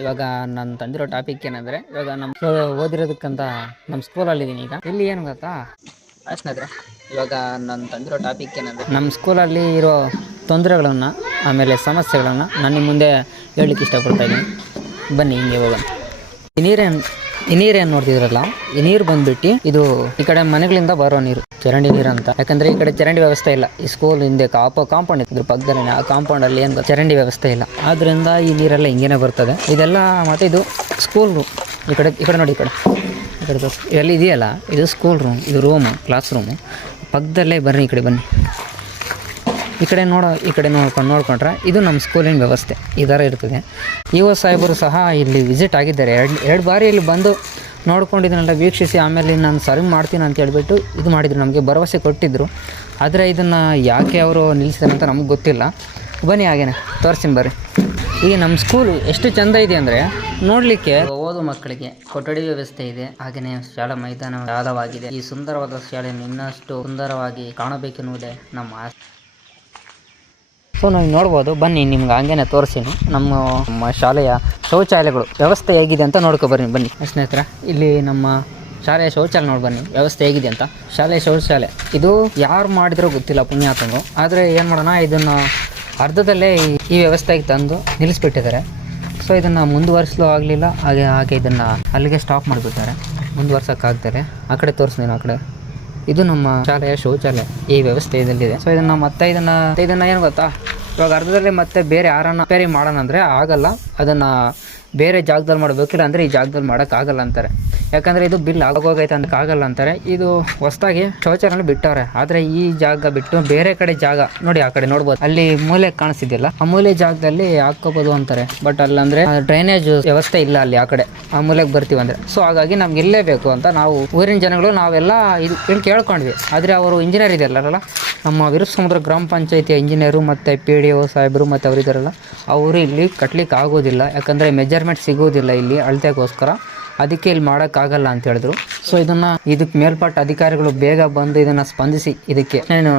ಇವಾಗ ನಾನು ತಂದಿರೋ ಟಾಪಿಕ್ ಏನಂದರೆ, ಇವಾಗ ನಮ್ಮ ಓದಿರೋದಕ್ಕಂತ ನಮ್ಮ ಸ್ಕೂಲಲ್ಲಿದ್ದೀನಿ. ಈಗ ಇಲ್ಲಿ ಏನು ಗೊತ್ತಾ ಸ್ನೇಹಿತರೆ, ಇವಾಗ ನಾನು ತಂದಿರೋ ಟಾಪಿಕ್ ಏನಂದರೆ, ನಮ್ಮ ಸ್ಕೂಲಲ್ಲಿ ಇರೋ ತೊಂದರೆಗಳನ್ನು ಆಮೇಲೆ ಸಮಸ್ಯೆಗಳನ್ನು ನಾನು ನಿಮ್ಮ ಮುಂದೆ ಹೇಳಲಿಕ್ಕೆ ಇಷ್ಟಪಡ್ತಾಯಿದ್ದೀನಿ. ಬನ್ನಿ ಹಿಂಗೆ ಹೋಗೋಣ. ಈ ನೀರೇನು ನೋಡ್ತಿದ್ರಲ್ಲ, ಈ ನೀರು ಬಂದ್ಬಿಟ್ಟು ಇದು ಈ ಕಡೆ ಮನೆಗಳಿಂದ ಬರೋ ನೀರು, ಚರಂಡಿ ನೀರು ಅಂತ. ಯಾಕಂದರೆ ಈ ಕಡೆ ಚರಂಡಿ ವ್ಯವಸ್ಥೆ ಇಲ್ಲ. ಈ ಸ್ಕೂಲ್ ಹಿಂದೆ ಕಾಂಪೌಂಡ್ ಇದ್ರ ಪಕ್ಕದಲ್ಲಿ, ಆ ಕಾಂಪೌಂಡಲ್ಲಿ ಏನು ಚರಂಡಿ ವ್ಯವಸ್ಥೆ ಇಲ್ಲ. ಆದ್ದರಿಂದ ಈ ನೀರೆಲ್ಲ ಹಿಂಗೇನೆ ಬರ್ತದೆ. ಇದೆಲ್ಲ ಮತ್ತು ಇದು ಸ್ಕೂಲ್ ರೂಮ್. ಈ ಕಡೆ ನೋಡಿ, ಈ ಕಡೆ ಎಲ್ಲಿ ಇದೆಯಲ್ಲ, ಇದು ಸ್ಕೂಲ್ ರೂಮ್, ಇದು ರೂಮು, ಕ್ಲಾಸ್ ರೂಮು. ಪಕ್ಕದಲ್ಲೇ ಬರ್ರಿ, ಈ ಕಡೆ ಬನ್ನಿ. ಈ ಕಡೆ ನೋಡ್ಕೊಂಡ್ರೆ ಇದು ನಮ್ಮ ಸ್ಕೂಲಿನ ವ್ಯವಸ್ಥೆ ಈ ಥರ ಇರ್ತದೆ. ಇಒ ಸಾಹೇಬರು ಸಹ ಇಲ್ಲಿ ವಿಸಿಟ್ ಆಗಿದ್ದಾರೆ. ಎರಡು ಬಾರಿ ಇಲ್ಲಿ ಬಂದು ನೋಡ್ಕೊಂಡಿದ್ದನ್ನೆಲ್ಲ ವೀಕ್ಷಿಸಿ ಆಮೇಲೆ ನಾನು ಸರ್ವ್ ಮಾಡ್ತೀನಿ ಅಂತ ಹೇಳ್ಬಿಟ್ಟು ಇದು ಮಾಡಿದರು, ನಮಗೆ ಭರವಸೆ ಕೊಟ್ಟಿದ್ದರು. ಆದರೆ ಇದನ್ನು ಯಾಕೆ ಅವರು ನಿಲ್ಲಿಸಿದ್ದಾರೆ ಅಂತ ನಮಗೆ ಗೊತ್ತಿಲ್ಲ. ಬನ್ನಿ ಹಾಗೇನೆ ತೋರಿಸ್ತೀನಿ ಬರ್ರಿ. ಈಗ ನಮ್ಮ ಸ್ಕೂಲು ಎಷ್ಟು ಚೆಂದ ಇದೆ ಅಂದರೆ, ನೋಡಲಿಕ್ಕೆ ಓದು ಮಕ್ಕಳಿಗೆ ಕೊಠಡಿ ವ್ಯವಸ್ಥೆ ಇದೆ. ಹಾಗೆಯೇ ಶಾಲಾ ಮೈದಾನ ಆಳವಾಗಿದೆ. ಈ ಸುಂದರವಾದ ಶಾಲೆಯನ್ನು ಇನ್ನಷ್ಟು ಸುಂದರವಾಗಿ ಕಾಣಬೇಕೆನ್ನುವುದೇ ನಮ್ಮ ಆಸೆ. ಸೊ ನಾವು ನೋಡ್ಬೋದು, ಬನ್ನಿ ನಿಮ್ಗೆ ಹಂಗೇನೆ ತೋರಿಸ್ತೀನಿ ನಮ್ಮ ಶಾಲೆಯ ಶೌಚಾಲಯಗಳು ವ್ಯವಸ್ಥೆ ಹೇಗಿದೆ ಅಂತ ನೋಡ್ಕೊಬರ್ರಿ. ಬನ್ನಿ ಸ್ನೇಹಿತರೆ, ಇಲ್ಲಿ ನಮ್ಮ ಶಾಲೆಯ ಶೌಚಾಲಯ ನೋಡಿ ಬನ್ನಿ, ವ್ಯವಸ್ಥೆ ಹೇಗಿದೆ ಅಂತ. ಶಾಲೆಯ ಶೌಚಾಲಯ ಇದು ಯಾರು ಮಾಡಿದ್ರೋ ಗೊತ್ತಿಲ್ಲ, ಪುಣ್ಯಾತಂದು. ಆದರೆ ಏನು ಮಾಡೋಣ, ಇದನ್ನು ಅರ್ಧದಲ್ಲೇ ಈ ವ್ಯವಸ್ಥೆಗೆ ತಂದು ನಿಲ್ಲಿಸ್ಬಿಟ್ಟಿದ್ದಾರೆ. ಸೊ ಇದನ್ನು ಮುಂದುವರಿಸಲು ಆಗಲಿಲ್ಲ. ಹಾಗೆ ಇದನ್ನು ಅಲ್ಲಿಗೆ ಸ್ಟಾಪ್ ಮಾಡಿಬಿಟ್ಟಾರೆ, ಮುಂದುವರ್ಸೋಕ್ಕಾಗ್ತಾರೆ. ಆ ಕಡೆ ತೋರಿಸ್ತೀನಿ, ಆ ಕಡೆ ಇದು ನಮ್ಮ ಶಾಲೆಯ ಶೌಚಾಲಯ ಈ ವ್ಯವಸ್ಥೆ ಇದಲ್ಲಿದೆ. ಸೊ ಇದನ್ನು ಏನು ಗೊತ್ತಾ, ಇವಾಗ ಅರ್ಧದಲ್ಲಿ ಮತ್ತೆ ಬೇರೆ ಯಾರನ್ನ ರಿಪೇರಿ ಮಾಡೋಣ ಅಂದರೆ ಆಗಲ್ಲ. ಅದನ್ನು ಬೇರೆ ಜಾಗದಲ್ಲಿ ಮಾಡಬೇಕಿಲ್ಲ ಅಂದರೆ ಈ ಜಾಗದಲ್ಲಿ ಮಾಡೋಕ್ಕಾಗಲ್ಲ ಅಂತಾರೆ. ಯಾಕಂದರೆ ಇದು ಬಿಲ್ ಆಗೋಗೈತೆ ಆಗಲ್ಲ ಅಂತಾರೆ. ಇದು ಹೊಸದಾಗಿ ಶೌಚಾಲಯ ಬಿಟ್ಟವ್ರೆ. ಆದರೆ ಈ ಜಾಗ ಬಿಟ್ಟು ಬೇರೆ ಕಡೆ ಜಾಗ ನೋಡಿ, ಆ ಕಡೆ ನೋಡ್ಬೋದು, ಅಲ್ಲಿ ಮೂಲೆ ಕಾಣಿಸ್ತಿದ್ದಿಲ್ಲ, ಆ ಮೂಲೆ ಜಾಗದಲ್ಲಿ ಹಾಕ್ಕೋಬೋದು ಅಂತಾರೆ. ಬಟ್ ಅಲ್ಲಂದರೆ ಡ್ರೈನೇಜ್ ವ್ಯವಸ್ಥೆ ಇಲ್ಲ ಅಲ್ಲಿ, ಆ ಕಡೆ ಆ ಮೂಲೆಗೆ ಬರ್ತೀವಿ ಅಂದರೆ. ಸೊ ಹಾಗಾಗಿ ನಮ್ಗೆ ಇಲ್ಲೇ ಬೇಕು ಅಂತ ನಾವು ಊರಿನ ಜನಗಳು ನಾವೆಲ್ಲ ಇದು ಕೇಳ್ಕೊಂಡ್ವಿ. ಆದರೆ ಅವರು ಇಂಜಿನಿಯರ್ ಇದೆಯಲ್ಲ, ನಮ್ಮ ವಿರುಸಮುದ್ರ ಗ್ರಾಮ ಪಂಚಾಯತಿಯ ಇಂಜಿನಿಯರು ಮತ್ತು PDO ಸಾಹೇಬರು ಮತ್ತು ಅವರಿದ್ದಾರಲ್ಲ, ಅವರು ಇಲ್ಲಿ ಕಟ್ಲಿಕ್ಕೆ ಆಗೋದಿಲ್ಲ. ಯಾಕಂದರೆ ಮೆಜರ್ಮೆಂಟ್ ಸಿಗೋದಿಲ್ಲ ಇಲ್ಲಿ ಅಳತೆಗೋಸ್ಕರ. ಅದಕ್ಕೆ ಇಲ್ಲಿ ಮಾಡೋಕ್ಕಾಗಲ್ಲ ಅಂತ ಹೇಳಿದ್ರು. ಸೊ ಇದಕ್ಕೆ ಮೇಲ್ಪಟ್ಟ ಅಧಿಕಾರಿಗಳು ಬೇಗ ಬಂದು ಇದನ್ನು ಸ್ಪಂದಿಸಿ, ಇದಕ್ಕೆ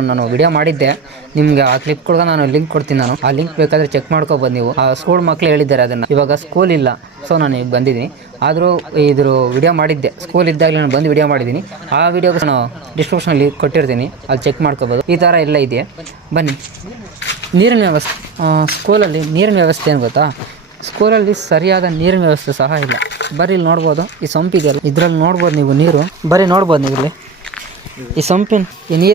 ನಾನು ವಿಡಿಯೋ ಮಾಡಿದ್ದೆ, ನಿಮ್ಗೆ ಆ ಕ್ಲಿಪ್ ಕೂಡ ನಾನು ಲಿಂಕ್ ಕೊಡ್ತೀನಿ. ನಾನು ಆ ಲಿಂಕ್ ಬೇಕಾದರೆ ಚೆಕ್ ಮಾಡ್ಕೊಬೋದು ನೀವು. ಆ ಸ್ಕೂಲ್ ಮಕ್ಕಳು ಹೇಳಿದ್ದಾರೆ ಅದನ್ನು. ಇವಾಗ ಸ್ಕೂಲ್ ಇಲ್ಲ, ಸೊ ನಾನು ಈಗ ಬಂದಿದ್ದೀನಿ. ಆದರೂ ಇದ್ರ ವಿಡಿಯೋ ಮಾಡಿದ್ದೆ, ಸ್ಕೂಲ್ ಇದ್ದಾಗಲೇ ನಾನು ಬಂದು ವಿಡಿಯೋ ಮಾಡಿದ್ದೀನಿ. ಆ ವಿಡಿಯೋಗೆ ನಾನು ಡಿಸ್ಕ್ರಿಪ್ಷನಲ್ಲಿ ಕೊಟ್ಟಿರ್ತೀನಿ, ಅಲ್ಲಿ ಚೆಕ್ ಮಾಡ್ಕೋಬೋದು. ಈ ಥರ ಎಲ್ಲ ಇದೆ. ಬನ್ನಿ. ನೀರಿನ ವ್ಯವಸ್ಥೆ, ಸ್ಕೂಲಲ್ಲಿ ನೀರಿನ ವ್ಯವಸ್ಥೆ ಏನು ಗೊತ್ತಾ, ಸ್ಕೂಲಲ್ಲಿ ಸರಿಯಾದ ನೀರಿನ ವ್ಯವಸ್ಥೆ ಸಹ ಇಲ್ಲ. ಬರೀ ಇಲ್ಲಿ ನೋಡ್ಬೋದು, ಈ ಸಂಪಿದೆಯಲ್ಲ, ಇದರಲ್ಲಿ ನೋಡ್ಬೋದು ನೀವು ನೀರು, ಬರೀ ನೋಡ್ಬೋದು ನೀವು ಇಲ್ಲಿ ಈ ಸಂಪಿನ ಈ ನೀರು